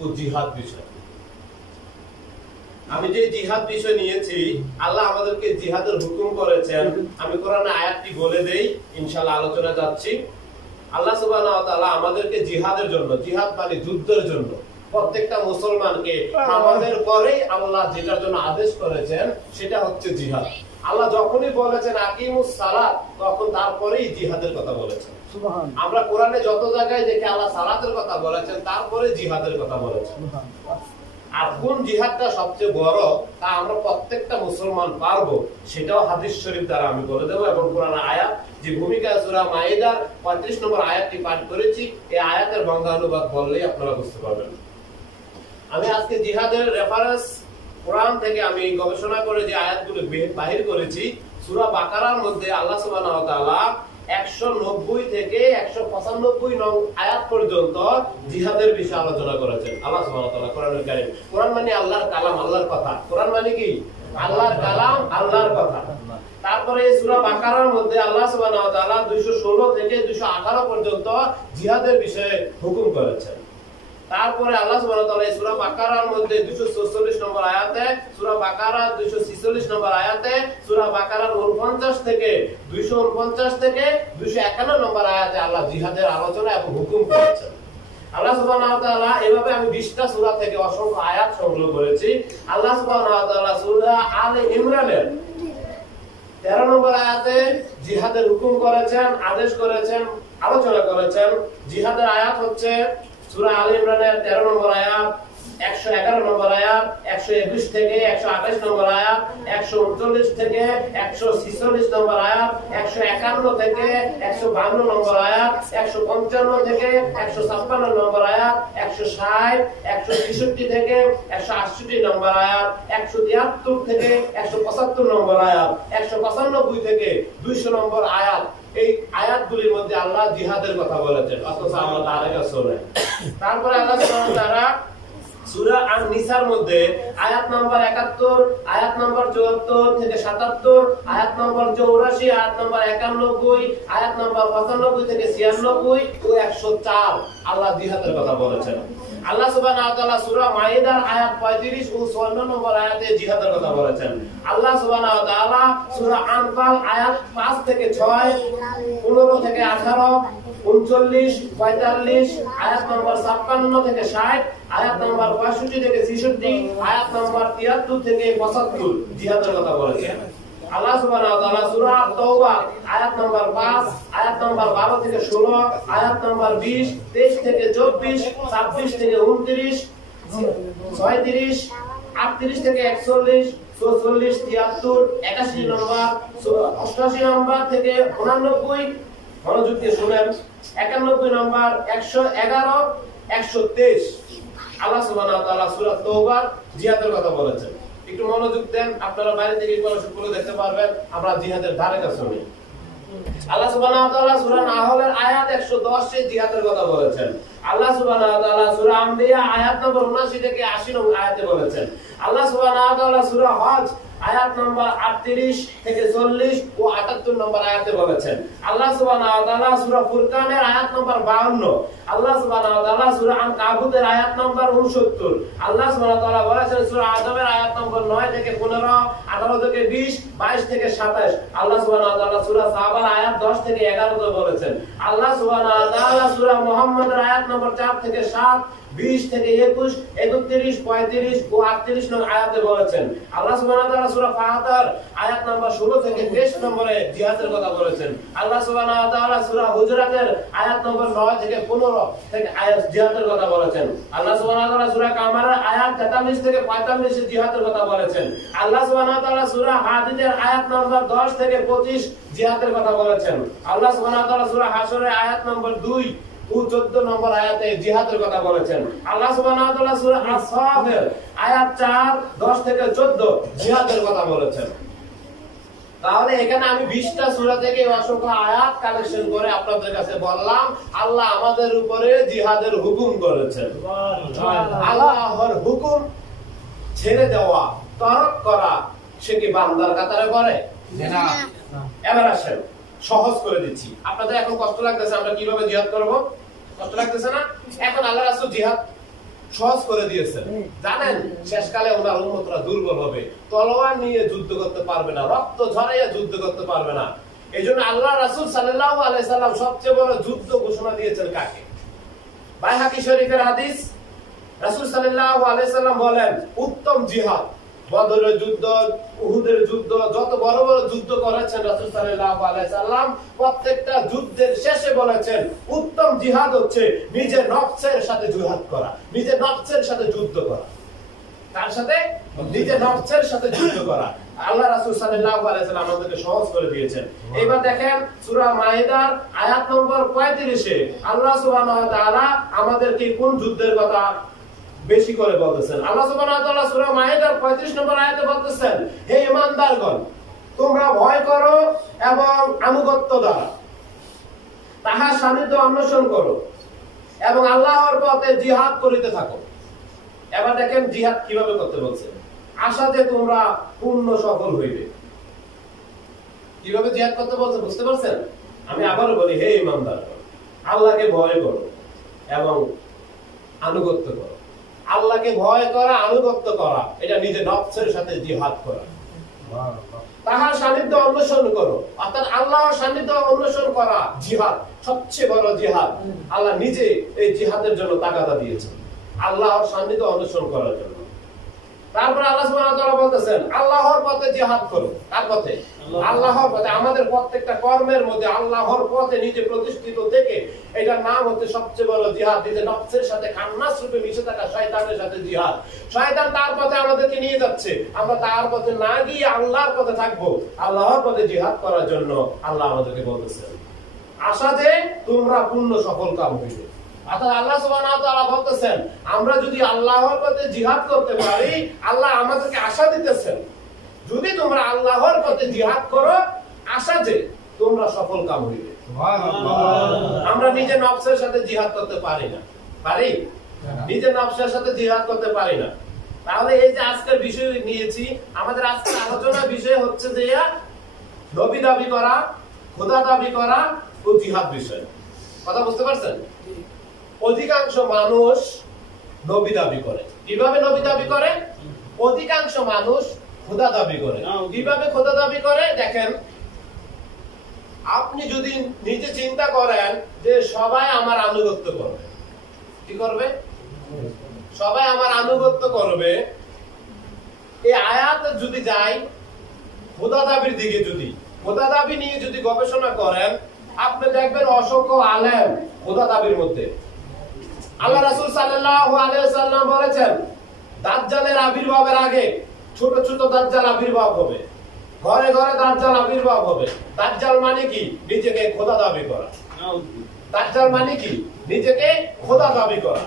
ও জিহাদ বিষয়। আমি যে জিহাদ বিষয় নিয়েছি, আল্লাহ আমাদেরকে জিহাদের হুকুম করেছেন। আমি কোরআনে আয়াতটি বলে দেই, ইনশাআল্লাহ আলোচনা যাচ্ছি। আল্লাহ সুবহানাহু ওয়া তাআলা আমাদেরকে জিহাদের জন্য, জিহাদ মানে যুদ্ধের জন্য, প্রত্যেকটা মুসলমানকে আমাদের পরেই আল্লাহ যেটার জন্য আদেশ করেছেন সেটা হচ্ছে জিহাদ। আল্লাহ যখনই বলেছেন আকিমুস সালাত, তখন তারপরেই জিহাদের কথা বলেছেন। আমরা কোরআনে যত জায়গায় দেখি আল্লাহ সালাতের কথা বলেছেন, তারপরে জিহাদের কথা বলেছেন। আর কোন জিহাদটা সবচেয়ে বড় তা আমরা প্রত্যেকটা মুসলমান পারবো, সেটাও হাদিস শরীফ দ্বারা আমি বলে দেবো। এবং কোরআনের আয়াত যে ভূমিকা সূরা মাইদার 35 নম্বর আয়াতটি পাঠ করেছি, এই আয়াতের বঙ্গানুবাদ বললেই আপনারা বুঝতে পারবেন। আমি আজকে জিহাদের রেফারেন্স কোরআন থেকে আমি গবেষণা করে যে আয়াতগুলো বাহির করেছি, সূরা বাকারার মধ্যে আল্লাহ সুবহানাহু ওয়া তাআলা 190 থেকে 195 নং আয়াত পর্যন্ত জিহাদের বিষয়ে আলোচনা করেছেন। আল্লাহ সুবহানাহু ওয়া তাআলা কোরআনুল কারীম, কোরআন মানে আল্লাহর কালাম, আল্লাহর কথা। কোরআন মানে কি? আল্লাহর কালাম, আল্লাহর কথা। তারপরে সূরা বাকারার মধ্যে আল্লাহ সুবহানাহু ওয়া তাআলা 216 থেকে 218 পর্যন্ত জিহাদের বিষয়ে হুকুম করেছেন। তারপরে আল্লাহ সুবহানাহু ওয়া তাআলা সূরা বাকারার মধ্যে 244 নম্বর আয়াতে, সূরা বাকারা 246 নম্বর আয়াতে, সূরা বাকারার 49 থেকে 249 থেকে 251 নম্বর আয়াতে আল্লাহ জিহাদের আলোচনা এবং হুকুম করেছেন। আল্লাহ সুবহানাহু ওয়া তাআলা এভাবে আমি 20টা সূরা থেকে অসংখ্য আয়াত সংগ্রহ করেছি। আল্লাহ সুবহানাহু ওয়া তাআলা সূরা আলে ইমরানের 13 নম্বর আয়াতে জিহাদের হুকুম করেছেন, আদেশ করেছেন, আলোচনা করেছেন। জিহাদের আয়াত হচ্ছে সূরা আলে ইমরানের 13 নম্বর আয়াত, 111 নম্বর আয়াত, 121 থেকে 128 নম্বর আয়াত, 139 থেকে 146 নম্বর আয়াত, 151 থেকে 152 নম্বর আয়াত, 155 থেকে 156 নম্বর আয়াত, 160, 166 থেকে 168 নম্বর আয়াত, 173 থেকে 175 নম্বর আয়াত, 195 থেকে 200 নম্বর আয়াত। এই আয়াতগুলির মধ্যে আল্লাহ জিহাদের কথা বলেছেন, অথচ আমরা তার আগে শুনে। তারপরে আল্লাহ সুবহানাহু ওয়া তাআলা সূরা আন-নিসার মধ্যে আয়াত নাম্বার 71, আয়াত নাম্বার 74 থেকে 77, আয়াত নাম্বার 84, আয়াত নাম্বার 91, আয়াত নাম্বার 95 থেকে 96 ও 104 আল্লাহ জিহাদের কথা বলেছেন। আল্লাহ সুবহানাহু ওয়া তাআলা সূরা মাইদার আয়াত 35 ও 56 নম্বর আয়াতে জিহাদের কথা বলেছেন। আল্লাহ সুবহানাহু ওয়া তাআলা সূরা আনফাল আয়াত 5 থেকে 6, 15 থেকে 18, 39, 45, আয়াত নম্বর 56 থেকে 60, আয়াত নম্বর 65 থেকে 66, আয়াত নম্বর 73 থেকে 75 জিহাদের কথা বলেছেন। আল্লাহ সুবহানাহু ওয়া তাআলা সূরা আত-তাওবা আয়াত নম্বর 5, আয়াত নম্বর 12 থেকে 16, আয়াত নম্বর 20, 23 থেকে 24, 26 থেকে 29, 36, 38 থেকে 41, 44, 73, 81 নম্বর, 88 নম্বর থেকে 89, মনোযোগ দিয়ে শুনেন, 91 নম্বর, 111, 123 আল্লাহ সুবহানাহু ওয়া তাআলা সূরা তাওবার জিহাদের কথা বলেছেন। একটু মনোযোগ দেন, আপনারা বাইরে থেকে পড়াশোনা করে দেখতে পারবেন আমরা জিহাদের ধারে কাছে নেই। আল্লাহ সুবহানাহু ওয়া তাআলা সূরা নাহলের আয়াত 110 এ জিহাদের কথা বলেছেন। আল্লাহ সুবহানাহু ওয়া তাআলা সূরা আম্বিয়া আয়াত নম্বর 79 থেকে 80 নম্বর আয়াতে বলেছেন। আল্লাহ সুবহানাহু ওয়া তাআলা সূরা হজ আয়াত নম্বর 38 থেকে 40 ও 78 নম্বর আয়াতে বলেছেন। আল্লাহ সুবহানাহু ওয়া তাআলা সূরা ফুরকানের আয়াত নম্বর 52, আল্লাহ সুবহানাহু ওয়া তাআলা সূরা আনকাবুতের আয়াত নম্বর 69, আল্লাহ সুবহানাহু ওয়া তাআলা বলেছেন সূরা আদমের আয়াত নম্বর 9 থেকে 15, 18 থেকে 20, 22 থেকে 27, আল্লাহ সুবহানাহু ওয়া তাআলা সূরা সাবার আয়াত 10 থেকে 11 তে বলেছেন। আল্লাহ সুবহানাহু ওয়া তাআলা সূরা মুহাম্মদের আয়াত নম্বর 4 থেকে 7, 20 থেকে 21, 31, 35 ও 38 নং আয়াতে বলেছেন। আল্লাহ সুবহানাহু ওয়া তাআলা সূরা ফাতির আয়াত নাম্বার 16 থেকে 23 নম্বরে জিহাদের কথা বলেছেন। আল্লাহ সুবহানাহু ওয়া তাআলা সূরা হুজুরাতের আয়াত নম্বর 9 থেকে 15 থেকে আয়াত জিহাদের কথা বলেছেন। আল্লাহ সুবহানাহু ওয়া তাআলা সূরা কামারের আয়াত 43 থেকে 45 এ জিহাদের কথা বলেছেন। আল্লাহ সুবহানাহু ওয়া তাআলা সূরা হাদীদের আয়াত নম্বর 10 থেকে 25 জিহাদের কথা বলেছেন। আল্লাহ সুবহানাহু ওয়া তাআলা সূরা হাশরের আয়াত নম্বর 2 ও 14 নম্বর আয়াতে জিহাদের কথা বলেছেন। আল্লাহ সুবহানাহু ওয়া তাআলা সূরা আস-সাফের আয়াত 4, 10 থেকে 14 জিহাদের কথা বলেছেন। তাহলে এখানে আমি 20টা সূরা থেকে অসংখ্য আয়াত কালেকশন করে আপনাদের কাছে বললাম আল্লাহ আমাদের উপরে জিহাদের হুকুম করেছেন। সুবহানাল্লাহ। আল্লাহর হুকুম ছেড়ে দেওয়া, তরক করা সে কি বান্দার কাতারে পড়ে? না। এবার আসেন সহজ করে দিচ্ছি। আপনাদের এখন কষ্ট লাগতেছে আমরা কিভাবে জিহাদ করব? কষ্ট লাগতেছে না? এখন আল্লাহর রাসূল জিহাদ সহজ করে দিয়েছেন। জানেন শেষকালে ওনার উম্মতরা দুর্বল হবে, তলোয়ার নিয়ে যুদ্ধ করতে পারবে না, রক্ত ঝরাইয়া যুদ্ধ করতে পারবে না। এইজন্য আল্লাহ রাসূল সাল্লাল্লাহু আলাইহি সাল্লাম সবচেয়ে বড় যুদ্ধ ঘোষণা দিয়েছেন কাকে? বাইহাকি শরীফের হাদিস, রাসূল সাল্লাল্লাহু আলাইহি সাল্লাম বলেন উত্তম জিহাদ, বদরের যুদ্ধ, উহুদের যুদ্ধ, যত বড় বড় যুদ্ধ করেছেন রাসূল সাল্লাল্লাহু আলাইহি সাল্লাম, প্রত্যেকটা যুদ্ধের শেষে বলেছেন উত্তম জিহাদ হচ্ছে নিজের নফসের সাথে জিহাদ করা, নিজের নফসের সাথে যুদ্ধ করা। তার সাথে নিজের নফসের সাথে যুদ্ধ করা। আল্লাহ রাসূল সাল্লাল্লাহু আলাইহি সাল্লাম আমাদেরকে সহজ করে দিয়েছেন। এবার দেখেন সূরা মাইদার আয়াত নম্বর 35-এ আল্লাহ সুবহানাহু ওয়া তাআলা আমাদেরকে কোন যুদ্ধের কথা বেশি করে বলতেছেন। আল্লাহ সুবহানাহু ওয়া তাআলা সূরা মাইদার 35 নম্বর আয়াতে বলতেছেন, হে ঈমানদারগণ, তোমরা ভয় করো এবং আনুগত্য দ্বারা তাহার সান্নিধ্য অন্বেষণ করো এবং আল্লাহর পথে জিহাদ করিতে থাকো। এবার দেখেন জিহাদ কিভাবে করতে বলছে, আশাতে তোমরা পূর্ণ সফল হইবে। কিভাবে জিহাদ করতে বলছে বুঝতে পারছেন? আমি আবারও বলি, হে ঈমানদারগণ, আল্লাহকে ভয় করো এবং আনুগত্য করো। আল্লাহকে ভয় করা, আনুগত্য করা, এটা নিজের নফসের সাথে জিহাদ করা। তাহার সান্নিধ্য অন্বেষণ করো, অর্থাৎ আল্লাহর সান্নিধ্য অন্বেষণ করা জিহাদ, সবচেয়ে বড় জিহাদ। আল্লাহ নিজে এই জিহাদের জন্য তাগাদা দিয়েছেন, আল্লাহর সান্নিধ্য অন্বেষণ করার জন্য। তারপর আল্লাহ সুবহানাহু ওয়া তাআলা বলতেছেন আল্লাহর পথে জিহাদ করো। কার পথে? আল্লাহর পথে। আমাদের প্রত্যেকটা কর্মের মধ্যে আল্লাহর পথে নিজে প্রতিষ্ঠিত থেকে এটার নাম হচ্ছে সবচেয়ে বড় জিহাদ। নিজের নফসের সাথে খান্নাস রূপে মিশে থাকা শয়তানের সাথে জিহাদ। শয়তান তার পথে আমাদেরকে নিয়ে যাচ্ছে, আমরা তার পথে না গিয়ে আল্লাহর পথে থাকবো। আল্লাহর পথে জিহাদ করার জন্য আল্লাহ আমাদেরকে বলতেছেন আশা যে তোমরা পূর্ণ সফল কাম হইবে। অর্থাৎ আল্লাহ সুবহানাহু ওয়া তাআলা বলতেছেন আমরা যদি আল্লাহর পথে জিহাদ করতে পারি, আল্লাহ আমাদেরকে আশা দিতেছেন যদি তোমরা আল্লাহর পথে জিহাদ করো, আশা যে তোমরা সফল কাম হইবে। সুবহানাল্লাহ। আমরা নিজের নফসের সাথে জিহাদ করতে পারি না, পারি? নিজের নফসের সাথে জিহাদ করতে পারি না। তাহলে এই যে আজকের বিষয় নিয়েছি, আমাদের আজকের আলোচনার বিষয় হচ্ছে যে নবী দাবি করা, খোদা দাবি করা ও জিহাদ বিষয়। কথা বুঝতে পারছেন? অধিকাংশ মানুষ নবী দাবি করে। কিভাবে নবী দাবি করে? অধিকাংশ মানুষ খোদা দাবি করে। কিভাবে খোদা দাবি করে? দেখেন, আপনি যদি নিজে চিন্তা করেন যে সবাই আমার আনুগত্য করবে, কি করবে? সবাই আমার আনুগত্য করবে। এই আয়াত যদি যাই খোদা দাবির দিকে, যদি খোদা দাবি নিয়ে যদি গবেষণা করেন, আপনি দেখবেন অসংখ্য আলেম খোদা দাবির মধ্যে। আল্লাহ রাসূল সাল্লাল্লাহু আলাইহি ওয়াসাল্লাম বলেছেন দাজ্জালের আবির্ভাবের আগে ছোট ছোট দাজ্জাল আবির্ভাব হবে, ঘরে ঘরে দাজ্জাল আবির্ভাব হবে। দাজ্জাল মানে কি? নিজেকে খোদা দাবি করা। দাজ্জাল মানে কি? নিজেকে খোদা দাবি করা।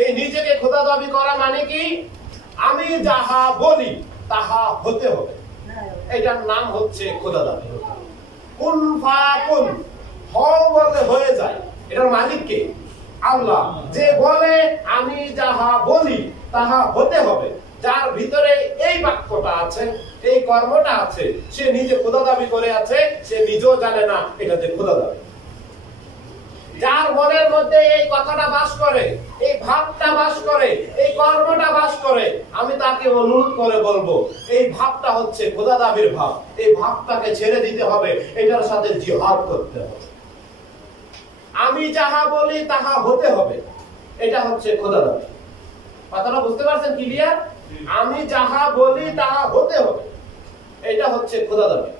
এই নিজেকে খোদা দাবি করা মানে কি? আমি যাহা বলি তাহা হতে হবে, এটার নাম হচ্ছে খোদা দাবি। কুন ফায়াকুন, হও বলে হয়ে যায়, এটার মালিক কে? আল্লাহ। যে বলে আমি যাহা বলি তাহা হতে হবে, যার ভিতরে এই বাক্যটা আছে, এই কর্মটা আছে, সে নিজে খোদা দাবি করে আছে, সে নিজেও জানে না এটাতে খোদা দাবি। যার মনের মধ্যে এই কথাটা বাস করে, এই ভাবটা বাস করে, এই কর্মটা বাস করে, আমি তাকে অনুরোধ করে বলবো এই ভাবটা হচ্ছে খোদা দাবির ভাব। এই ভাবটাকে ছেড়ে দিতে হবে, এটার সাথে জিহাদ করতে হবে। আমি যাহা বলি তাহা হতে হবে, এটা হচ্ছে খোদা দাবি। কথাটা বুঝতে পারছেন? ক্লিয়ার? আমি যাহা বলি তাহা হতে হবে, এটা হচ্ছে খোদা দাবি।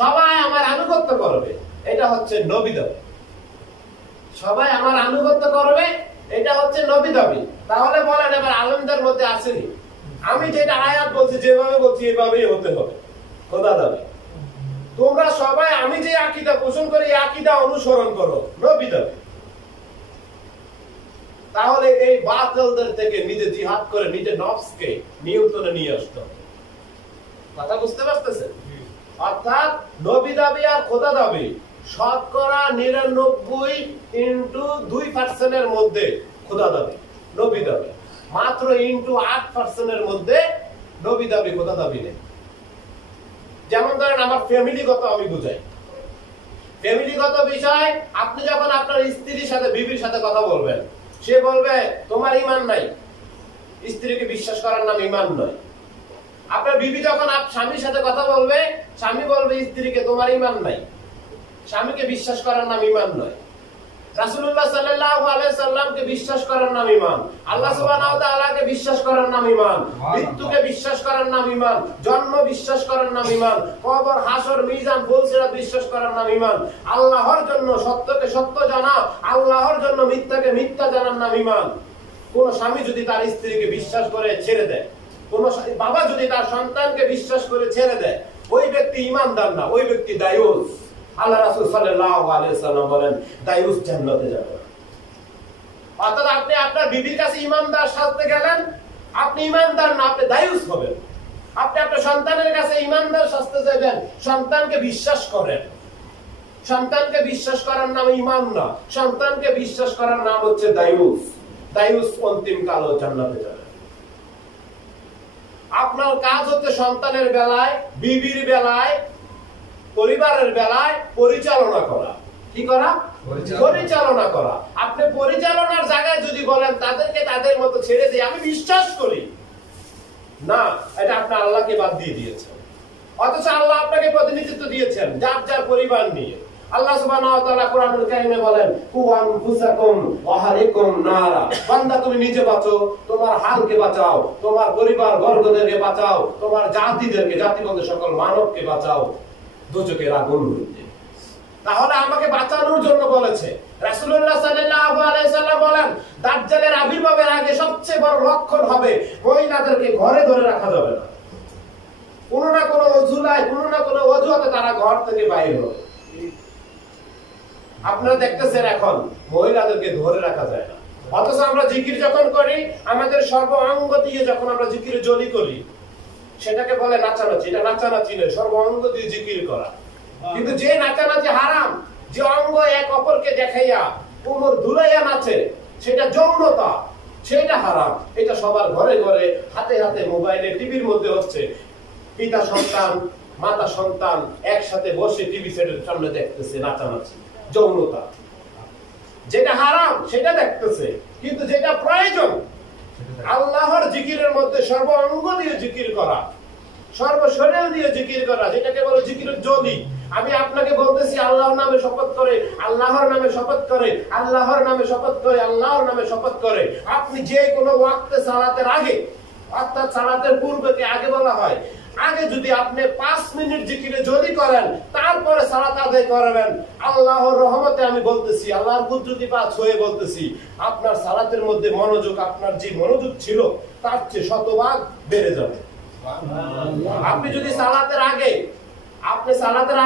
সবাই আমার আনুগত্য করবে, এটা হচ্ছে নবী দাবি। সবাই আমার আনুগত্য করবে, এটা হচ্ছে নবী দাবি। তাহলে বলেন এবার আলেমদের মধ্যে আসেনি আমি যেটা আয়াত বলছি যেভাবে বলছি এভাবেই হতে হবে, খোদা দাবি। তোমরা সবাই আমি যে আকীদা পোষণ করি এই আকীদা অনুসরণ করো, নবী দাবি। তাহলে এই বাতিলদের থেকে নিজে জিহাদ করে নিজের নফসকে নিয়ন্ত্রণে নিয়ে আসতে হবে। কথা বুঝতে পারতেছেন? অর্থাৎ নবী দাবি আর খোদা দাবি শতকরা 99/2% এর মধ্যে খোদা দাবি, নবী দাবি মাত্র 8% এর মধ্যে নবী দাবি, খোদা দাবি নেই। যেমন ধরেন আমার ফ্যামিলিগত আমি বুঝাই, ফ্যামিলিগত বিষয়, আপনি যখন আপনার স্ত্রীর সাথে বিবির সাথে কথা বলবেন, সে বলবে তোমার ঈমান নাই। স্ত্রীকে বিশ্বাস করার নাম ঈমান নয়। আপনার বিবি যখন স্বামীর সাথে কথা বলবে, স্বামী বলবে স্ত্রীকে তোমার ঈমান নাই। স্বামীকে বিশ্বাস করার নাম ঈমান নয়। রাসূলুল্লাহ সাল্লাল্লাহু আলাইহি সাল্লামকে বিশ্বাস করার নাম ঈমান। আল্লাহ সুবহানাহু ওয়া তাআলাকে বিশ্বাস করার নাম ঈমান। মৃত্যুকে বিশ্বাস করার নাম ঈমান। জন্ম বিশ্বাস করার নাম ঈমান। কবর, হাসর, মিজান, ফুলসিরাত বিশ্বাস করার নাম ঈমান। আল্লাহর জন্য সত্যকে সত্য জানা, আল্লাহর জন্য মিথ্যাকে মিথ্যা জানার নাম ঈমান। কোন স্বামী যদি তার স্ত্রীকে বিশ্বাস করে ছেড়ে দেয়, কোন বাবা যদি তার সন্তানকে বিশ্বাস করে ছেড়ে দেয়, ওই ব্যক্তি ঈমানদার না, ওই ব্যক্তি দায়ুস। আল্লাহ রাসূল সাল্লাল্লাহু আলাইহি সাল্লাম বলেন দায়ুস জান্নাতে যাবে। অর্থাৎ আপনি আপনার বিবির কাছে ঈমানদার সাজতে গেলেন, আপনি ঈমানদার না, আপনি দায়ুস হবেন। আপনি আপনার সন্তানের কাছে ঈমানদার সাজতে যাবেন, সন্তানকে বিশ্বাস করেন। সন্তানকে বিশ্বাস করার নাম ঈমান না, সন্তানকে বিশ্বাস করার নাম হচ্ছে দায়ুস। দায়ুস অন্তিম কালো জান্নাতে যাবে। আপনার কাজ হচ্ছে সন্তানের বেলায়, বিবির বেলায়, পরিবারের বেলায় পরিচালনা করা। কি করা? পরিচালনা করা। আপনি পরিচালনার জায়গায় যদি বলেন তাদেরকে তাদের মতো ছেড়ে দিয়ে আমি বিশ্বাস করি না, এটা আপনি আল্লাহকে বাদ দিয়ে দিয়েছেন। অথচ আল্লাহ আপনাকে প্রতিনিধিত্ব দিয়েছেন যার যার পরিবার নিয়ে। আল্লাহ সুবহানাহু ওয়া তাআলা কোরআনুল কারীমে বলেন কু আনফুসাকুম ওয়া আহলিকুম নারা। বান্দা তুমি নিজে বাঁচো, তোমার হালকে বাঁচাও, তোমার পরিবার বর্গদেরকে বাঁচাও, তোমার জাতিদেরকে, জাতি বলতে সকল মানবকে বাঁচাও দোজখের আগুন হইতে। তাহলে আমাকে বাঁচানোর জন্য বলেছে। রাসূলুল্লাহ সাল্লাল্লাহু আলাইহি সাল্লাম বলেন দাজ্জালের আবির্ভাবের আগে সবচেয়ে বড় লক্ষণ হবে মহিলাদেরকে ঘরে ধরে রাখা যাবে না। কোনো না কোনো অজুহাতে, কোনো না কোনো অজুহাতে তারা ঘর থেকে বাইরে হবে। আপনারা দেখতেছেন এখন মহিলাদেরকে ধরে রাখা যায় না। অথচ আমরা জিকির যখন করি, আমাদের সর্ব অঙ্গ দিয়ে যখন আমরা জিকিরে জলি করি, সেটাকে বলে নাচানাচি। এটা নাচানাচি নয়, সর্ব অঙ্গ দিয়ে জিকির করা। কিন্তু যে নাচানাচি হারাম, যে অঙ্গ এক অপরকে দেখাইয়া কোমর দুলাইয়া নাচে, সেটা যৌনতা, সেটা হারাম। এটা সবার ঘরে ঘরে, হাতে হাতে, মোবাইলে, টিভির মধ্যে হচ্ছে। পিতা সন্তান, মাতা সন্তান একসাথে বসে টিভি সেটের সামনে দেখতেছে নাচানাচি, যৌনতা। যেটা হারাম সেটা দেখতেছে, কিন্তু যেটা প্রয়োজন আল্লাহর জিকিরের মধ্যে সর্ব অঙ্গ দিয়ে জিকির করা, সর্ব শরীর দিয়ে জিকির করা, যেটাকে বলে জিকিরের জলি। আমি আপনাকে বলতেছি আল্লাহর নামে শপথ করে, আল্লাহর নামে শপথ করে, আল্লাহর নামে শপথ করে, আল্লাহর নামে শপথ করে। আপনি যে কোনো ওয়াক্তে সালাতের আগে, অর্থাৎ সালাতের পূর্বে আগে বলা হয়, আগে যদি আপনি 5 মিনিট জিকিরে জলি করেন, তারপরে সালাত আদায় করবেন, আল্লাহর রহমতে আমি বলতেছি, আল্লাহর কুদরতি পাঁচ হয়ে বলতেছি, আপনার সালাতের মধ্যে মনোযোগ, আপনার যে মনোযোগ ছিল তার চেয়ে শতভাগ বেড়ে যাবে। আপনি যদি সালাতের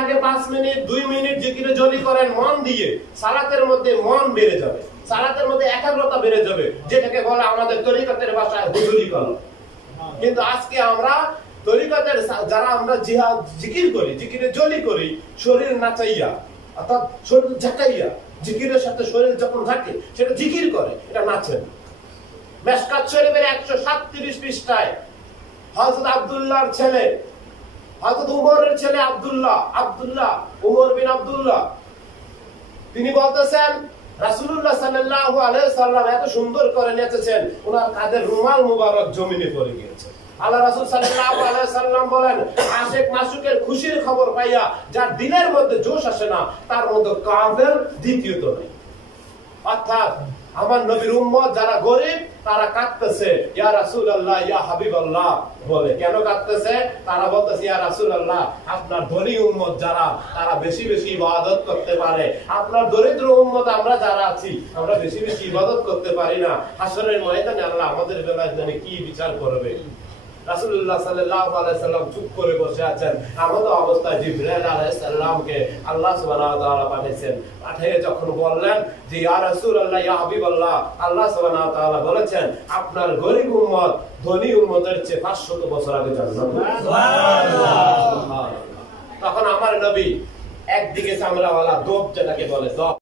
আগে 5 মিনিট 2 মিনিট জিকিরে জলি করেন মন দিয়ে, সালাতের মধ্যে মন বেড়ে যাবে, সালাতের মধ্যে একাগ্রতা বেড়ে যাবে, যেটাকে বলে আমাদের তরিকতের ভাষায় হুজুরি করা। কিন্তু আজকে আমরা তরিকতের যারা আমরা জিকির করি, জিকিরে জলি করি, শরীর নাচাইয়া, অর্থাৎ শরীর ঝাঁকাইয়া, জিকিরের সাথে শরীর যখন ঝাঁকে সেটা জিকির করে, এটা নাচেন। মেশকাত শরীফের 137 পৃষ্ঠায় হযরত আব্দুল্লাহর ছেলে, হযরত উমরের ছেলে আব্দুল্লাহ উমর বিন আব্দুল্লাহ, তিনি বলতেছেন রাসূলুল্লাহ সাল্লাল্লাহু আলাইহি সাল্লাম এত সুন্দর করে নেচেছেন, ওনার কাঁধের রুমাল মুবারক জমিনে পড়ে গিয়েছে। আল্লাহ রাসূল সাল্লাল্লাহু আলাইহি সাল্লাম বলেন আশিক মাসুকের খুশির খবর পাইয়া যার দিলের মধ্যে জোশ আসে না, তার মধ্যে কাফের দ্বিতীয়ত নেই। অর্থাৎ আমার নবীর উম্মত যারা গরিব তারা কাঁদতেছে ইয়া রাসূলুল্লাহ ইয়া হাবিবাল্লাহ বলে। কেন কাঁদতেছে? তারা বলতেছে ইয়া রাসূলুল্লাহ আপনার ধনী উম্মত যারা, তারা বেশি বেশি ইবাদত করতে পারে, আপনার দরিদ্র উম্মত আমরা যারা আছি আমরা বেশি বেশি ইবাদত করতে পারি না। হাসরের ময়দানে আল্লাহ আমাদের বেলায় জানে কি বিচার করবে। রাসূলুল্লাহ সাল্লাল্লাহু আলাইহি সাল্লাম চুপ করে বসে আছেন। এমন অবস্থায় জিবরাইল আলাইহিস সালামকে আল্লাহ সুবহানাহু ওয়া তাআলা পাঠিয়েছেন। পাঠিয়ে যখন বললেন যে ইয়া রাসূলুল্লাহ ইয়া হাবিবাল্লাহ, আল্লাহ সুবহানাহু ওয়া তাআলা বলেছেন আপনার গরীব উম্মত ধনী উম্মতের চেয়ে 500 বছর আগে জান্নাতে। সুবহানাল্লাহ। তখন আমার নবী একদিকে চামড়াওয়ালা দোপ, যেটাকে বলে দোপ,